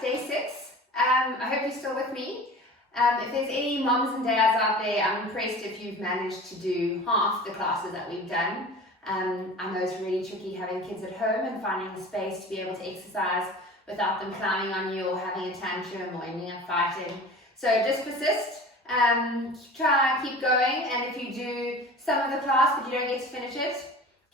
day 6. I hope you're still with me. If there's any moms and dads out there, I'm impressed if you've managed to do half the classes that we've done. I know it's really tricky having kids at home and finding the space to be able to exercise without them climbing on you or having a tantrum or ending up fighting. So just persist, try and keep going, and if you do some of the class but you don't get to finish it,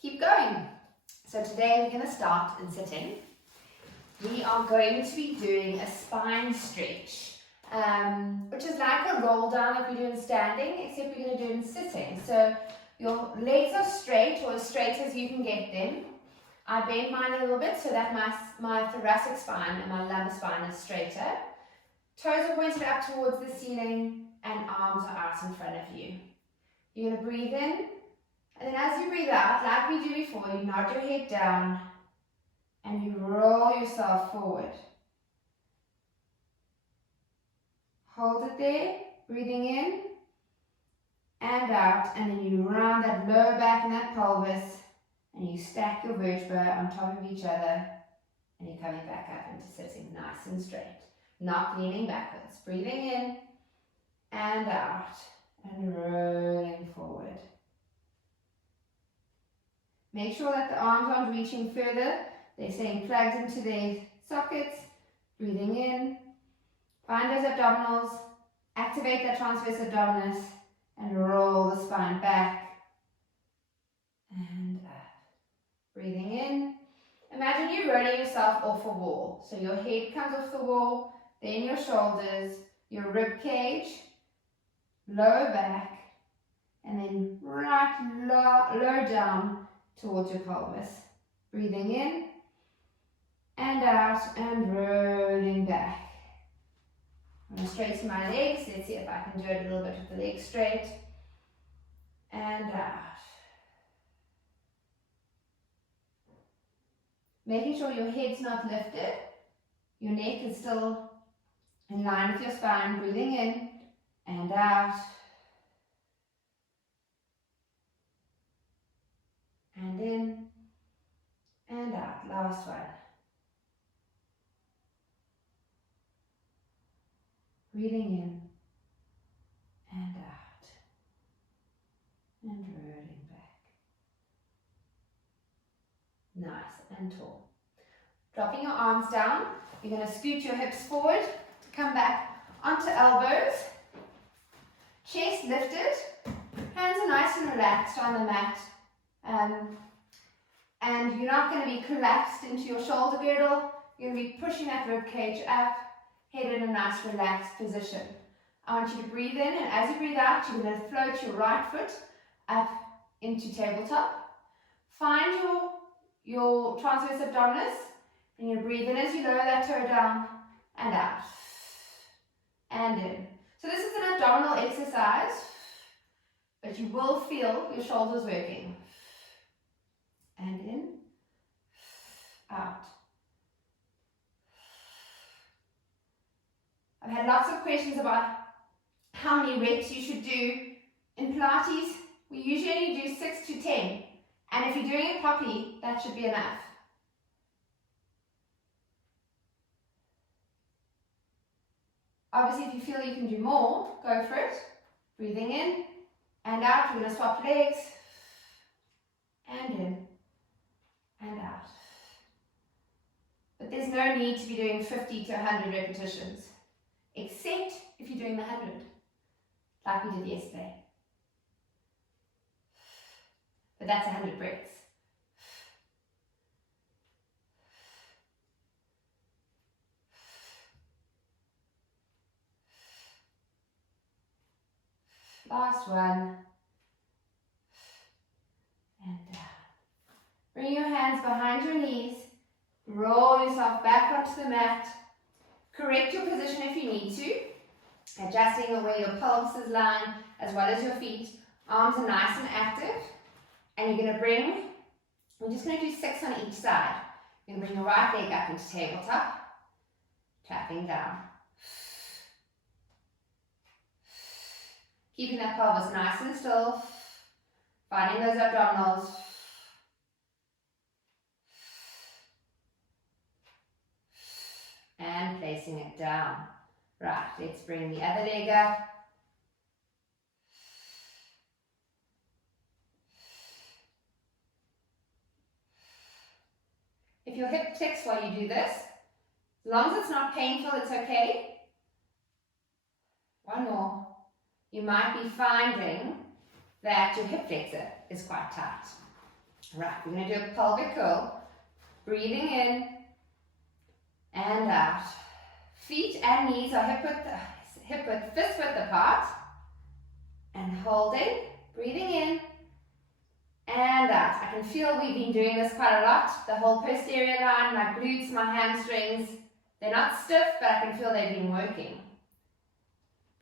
keep going. So today we're going to start in sitting. We are going to be doing a spine stretch, which is like a roll down like we do in standing, except we're going to do it in sitting. So your legs are straight, or as straight as you can get them. I bend mine a little bit so that my thoracic spine and my lumbar spine is straighter. Toes are pointed up towards the ceiling and arms are out in front of you. You're going to breathe in, and then as you breathe out, like we do before, you nod your head down and you roll yourself forward. Hold it there, breathing in and out, and then you round that lower back and that pelvis, and you stack your vertebrae on top of each other, and you're coming back up into sitting nice and straight, not leaning backwards. Breathing in and out and rolling forward. Make sure that the arms aren't reaching further. They're staying plugged into their sockets. Breathing in. Find those abdominals. Activate that transverse abdominis and roll the spine back and up. Breathing in. Imagine you rolling yourself off a wall. So your head comes off the wall, then your shoulders, your rib cage, lower back, and then right low down towards your pelvis. Breathing in and out and rolling back. I'm going to straighten my legs. Let's see if I can do it a little bit with the legs straight and out. Making sure your head's not lifted. Your neck is still in line with your spine. Breathing in and out. And in and out. Last one. Breathing in and out. And rolling back. Nice and tall. Dropping your arms down. You're going to scoot your hips forward. Come back onto elbows. Chest lifted. Hands are nice and relaxed on the mat. And you're not going to be collapsed into your shoulder girdle. You're going to be pushing that rib cage up, head in a nice relaxed position. I want you to breathe in, and as you breathe out, you're going to float your right foot up into tabletop. Find your transverse abdominis, and you breathe in as you lower that toe down and out and in. So this is an abdominal exercise, but you will feel your shoulders working. And in, out. I've had lots of questions about how many reps you should do. In Pilates, we usually only do 6 to 10. And if you're doing it properly, that should be enough. Obviously, if you feel you can do more, go for it. Breathing in and out. We're going to swap legs. And in and out. But there's no need to be doing 50 to 100 repetitions, except if you're doing the 100, like we did yesterday. But that's 100 breaths. Last one. And down. Bring your hands behind your knees. Roll yourself back onto the mat. Correct your position if you need to. Adjusting the way your pelvis is lying as well as your feet. Arms are nice and active. And you're going to we're just going to do 6 on each side. You're going to bring your right leg up into tabletop. Tapping down. Keeping that pelvis nice and still. Finding those abdominals. And place flexing it down. Right, let's bring the other leg up. If your hip clicks while you do this, as long as it's not painful, it's okay. One more. You might be finding that your hip flexor is quite tight. Right, we're going to do a pelvic curl. Breathing in and out. Feet and knees are hip width, fist width apart. And holding, breathing in and out. I can feel we've been doing this quite a lot. The whole posterior line, my glutes, my hamstrings, they're not stiff, but I can feel they've been working.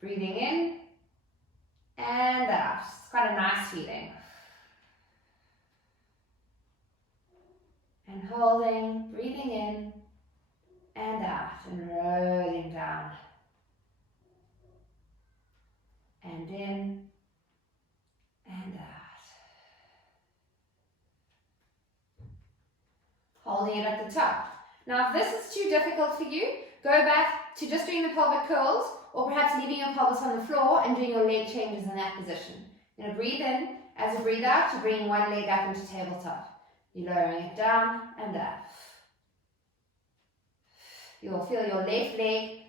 Breathing in and out. It's quite a nice feeling. And holding, breathing in and out, and rolling down. And in and out. Holding it at the top. Now if this is too difficult for you, go back to just doing the pelvic curls, or perhaps leaving your pelvis on the floor and doing your leg changes in that position. You're going to breathe in. As you breathe out, you're bringing one leg up into tabletop. You're lowering it down and up. You'll feel your left leg,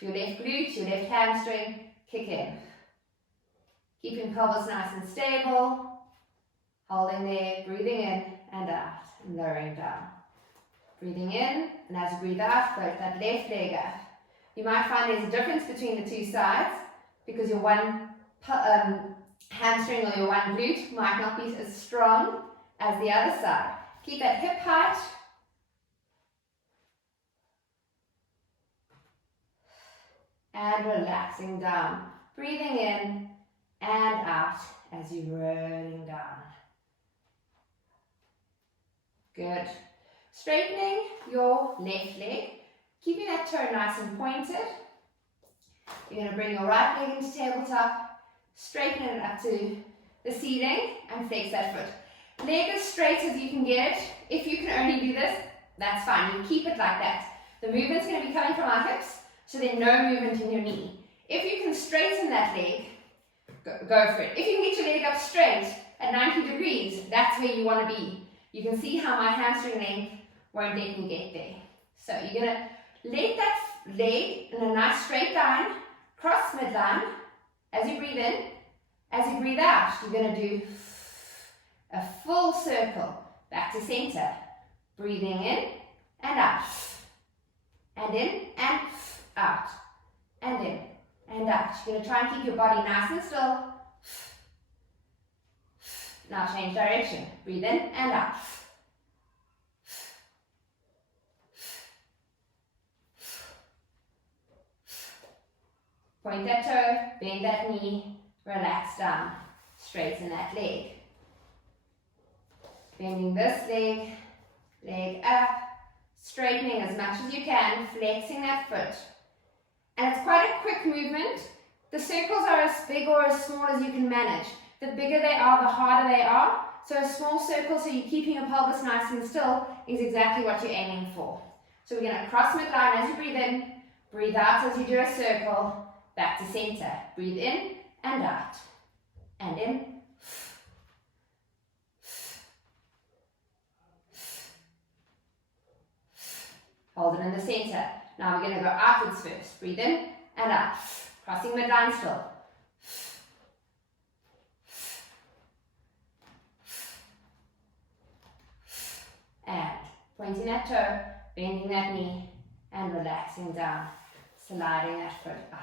your left glute, your left hamstring kick in. Keeping pelvis nice and stable. Holding there, breathing in and out, and lowering down. Breathing in, and as you breathe out, float that left leg up. You might find there's a difference between the two sides because your one hamstring or your one glute might not be as strong as the other side. Keep that hip height. And relaxing down. Breathing in and out as you're rolling down. Good. Straightening your left leg. Keeping that toe nice and pointed. You're going to bring your right leg into tabletop. Straighten it up to the ceiling and flex that foot. Leg as straight as you can get it. If you can only do this, that's fine. You keep it like that. The movement's going to be coming from our hips, so there's no movement in your knee. If you can straighten that leg, go for it. If you can get your leg up straight at 90 degrees, that's where you want to be. You can see how my hamstring length won't let me get there. So you're going to let that leg in a nice straight line, cross midline, as you breathe in. As you breathe out, you're going to do a full circle back to center. Breathing in and out. And in and out. And in and out. You're going to try and keep your body nice and still. Now change direction. Breathe in and out. Point that toe, bend that knee, relax down, straighten that leg. Bending this leg, leg up, straightening as much as you can, flexing that foot. And it's quite a quick movement. The circles are as big or as small as you can manage. The bigger they are, the harder they are. So a small circle, so you're keeping your pelvis nice and still, is exactly what you're aiming for. So we're going to cross midline as you breathe in, breathe out as you do a circle, back to center. Breathe in and out. And in. Hold it in the center. Now we're going to go outwards first. Breathe in and out. Crossing midline still. And pointing that toe, bending that knee, and relaxing down. Sliding that foot out.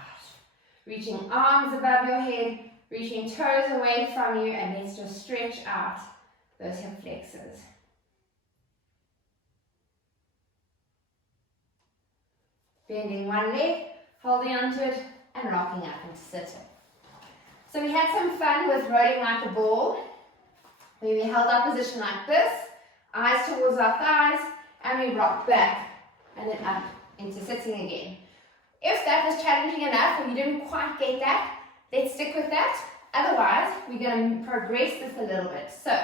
Reaching arms above your head, reaching toes away from you, and let's just stretch out those hip flexors. Bending one leg, holding onto it, and rocking up into sitting. So we had some fun with rolling like a ball, where we held our position like this, eyes towards our thighs, and we rocked back, and then up into sitting again. If that was challenging enough, or you didn't quite get that, let's stick with that. Otherwise, we're going to progress this a little bit. So,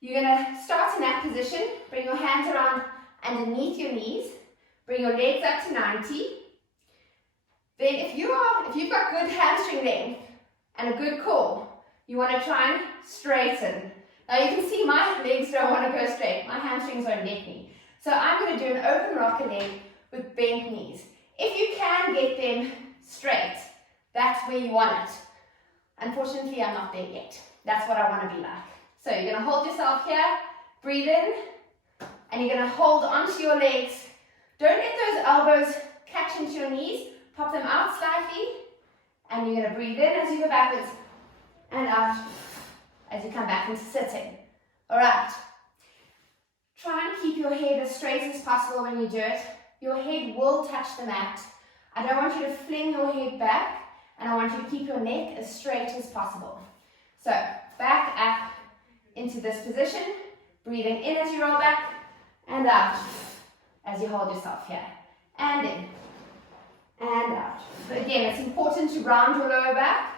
you're going to start in that position, bring your hands around underneath your knees, Bring your legs up to 90. Then if you've got good hamstring length and a good core, you want to try and straighten. Now you can see my legs don't want to go straight. My hamstrings won't let me. So I'm going to do an open rocker leg with bent knees. If you can get them straight, that's where you want it. Unfortunately, I'm not there yet. That's what I want to be like. So you're going to hold yourself here, breathe in, and you're going to hold onto your legs. Don't let those elbows catch into your knees. Pop them out slightly, and you're going to breathe in as you go backwards and out as you come back into sitting. All right. Try and keep your head as straight as possible when you do it. Your head will touch the mat. I don't want you to fling your head back, and I want you to keep your neck as straight as possible. So back up into this position, breathing in as you roll back and out as you hold yourself here. And in and out. But again, it's important to round your lower back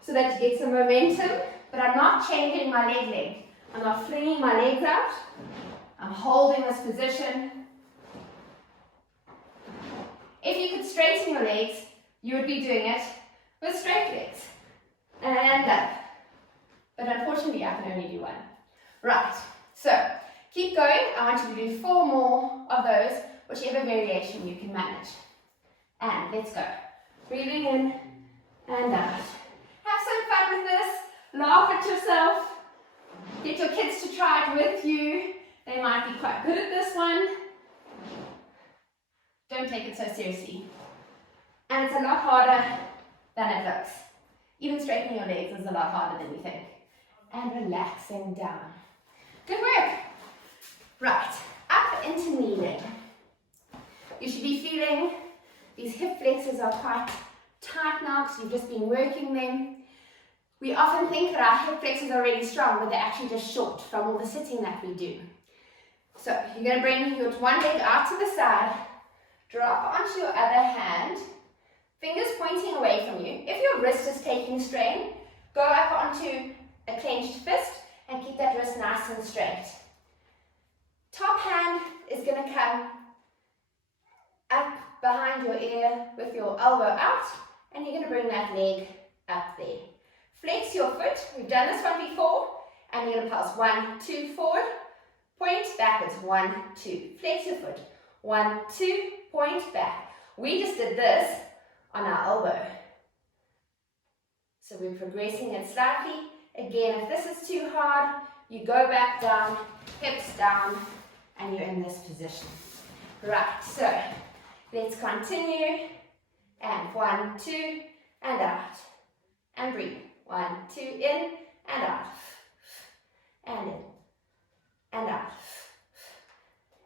so that you get some momentum, but I'm not changing my leg length. I'm not flinging my legs out. I'm holding this position. If you could straighten your legs, you would be doing it with straight legs. And up. But unfortunately, I can only do one. Right, so keep going. I want you to do 4 more of those, whichever variation you can manage. And let's go. Breathing in and out. Have some fun with this. Laugh at yourself. Get your kids to try it with you. They might be quite good at this one. Don't take it so seriously. And it's a lot harder than it looks. Even straightening your legs is a lot harder than you think. And relaxing down. Good work. Right, up into kneeling. You should be feeling these hip flexors are quite tight now because you've just been working them. We often think that our hip flexors are really strong, but they're actually just short from all the sitting that we do. So you're going to bring your one leg out to the side, drop onto your other hand, fingers pointing away from you. If your wrist is taking strain, go up onto a clenched fist and keep that wrist nice and straight. Top hand is going to come up behind your ear with your elbow out, and you're going to bring that leg up there. Flex your foot. We've done this one before, and you're going to pulse 1, 2, forward, point, backwards, 1, 2. Flex your foot. 1, 2, point, back. We just did this on our elbow. So we're progressing it slightly. Again, if this is too hard, you go back down, hips down, and you're in this position. Right, so let's continue. And 1, 2, and out. And breathe. 1, 2, in, and out. And in, and out.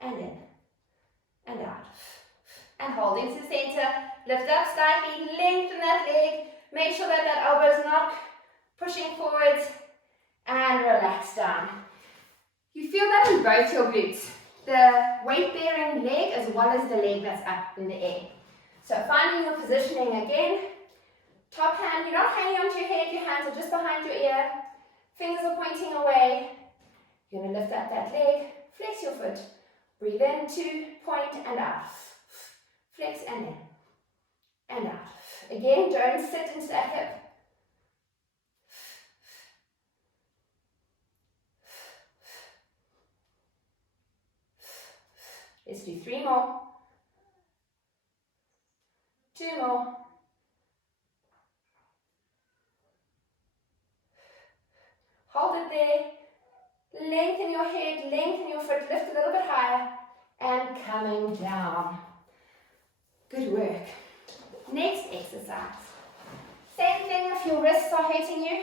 And in, and out. And holding to center. Lift up slightly, lengthen that leg. Make sure that that elbow is not pushing forwards. And relax down. You feel that in both your glutes. The weight-bearing leg as well as the leg that's up in the air. So finding your positioning again. Top hand, you're not hanging onto your head, your hands are just behind your ear. Fingers are pointing away. You're going to lift up that leg, flex your foot. Breathe in, 2, point, and out. Flex and in, and out. Again, don't sit into that hip. Let's do 3 more. 2 more. Hold it there. Lengthen your head, lengthen your foot, lift a little bit higher, and coming down. Good work. Next exercise. Same thing if your wrists are hurting you.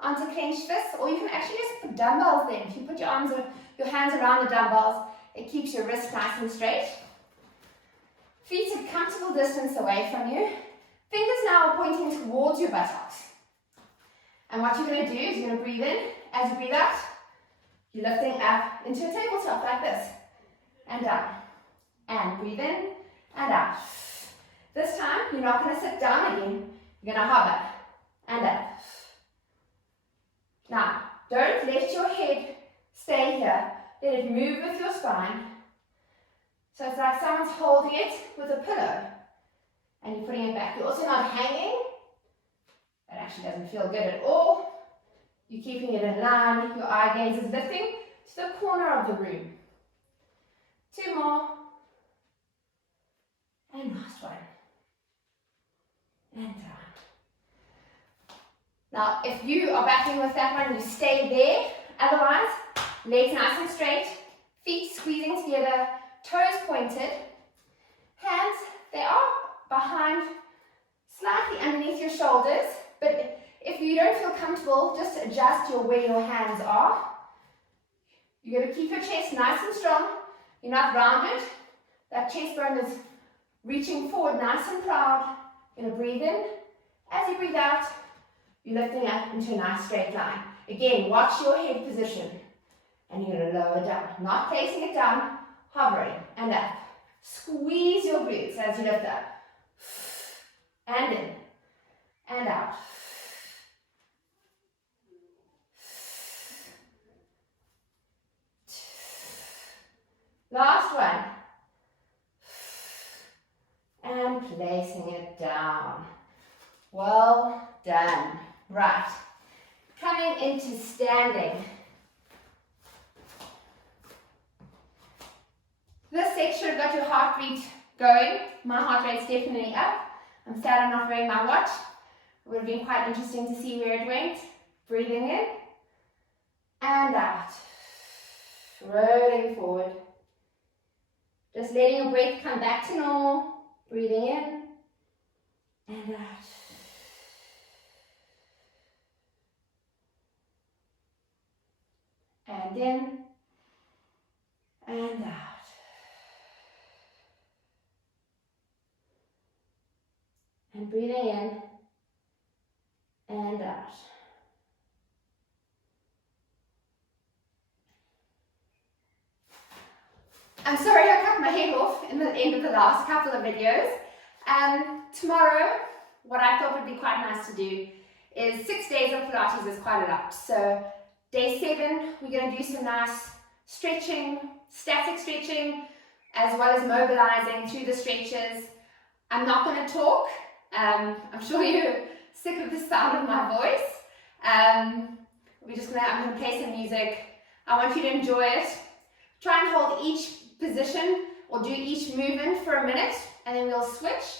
Onto clenched fists, or you can actually just put dumbbells there. If you put your hands around the dumbbells, it keeps your wrist nice and straight. Feet a comfortable distance away from you. Fingers now are pointing towards your buttocks. And what you're going to do is you're going to breathe in. As you breathe out, you're lifting up into a tabletop like this. And down. And breathe in and out. This time, you're not going to sit down again. You're going to hover and up. Now, don't let your head stay here. Let it move with your spine. So it's like someone's holding it with a pillow and you're putting it back. You're also not hanging. That actually doesn't feel good at all. You're keeping it in line. Your eye gaze is lifting to the corner of the room. 2 more. And last one. And down. Now, if you are battling with that one, you stay there. Otherwise, legs nice and straight, feet squeezing together, toes pointed, hands, they are behind, slightly underneath your shoulders, but if you don't feel comfortable, just adjust where your hands are. You're going to keep your chest nice and strong. You're not rounded. That chest bone is reaching forward nice and proud. You're going to breathe in. As you breathe out, you're lifting up into a nice straight line. Again, watch your head position. And you're going to lower down. Not placing it down, hovering and up. Squeeze your glutes as you lift up. And in. And out. Last one. And placing it down. Well done. Right. Coming into standing. This section got your heartbeat going. My heart rate's definitely up. I'm sad I'm not wearing my watch. It would have been quite interesting to see where it went. Breathing in and out. Rolling forward. Just letting your breath come back to normal. Breathing in and out. And in and out. And breathing in and out. I'm sorry I cut my head off in the end of the last couple of videos. Tomorrow, what I thought would be quite nice to do is 6 days of Pilates is quite a lot. So day 7, we're going to do some nice stretching, static stretching, as well as mobilizing through the stretches. I'm not going to talk. I'm sure you're sick of the sound of my voice. I'm going to play some music. I want you to enjoy it. Try and hold each position or do each movement for a minute and then we'll switch.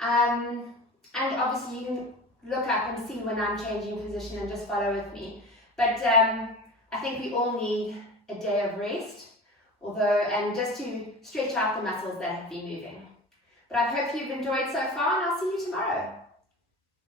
And obviously you can look up and see when I'm changing position and just follow with me. But I think we all need a day of rest, and just to stretch out the muscles that have been moving. But I hope you've enjoyed so far and I'll see you tomorrow.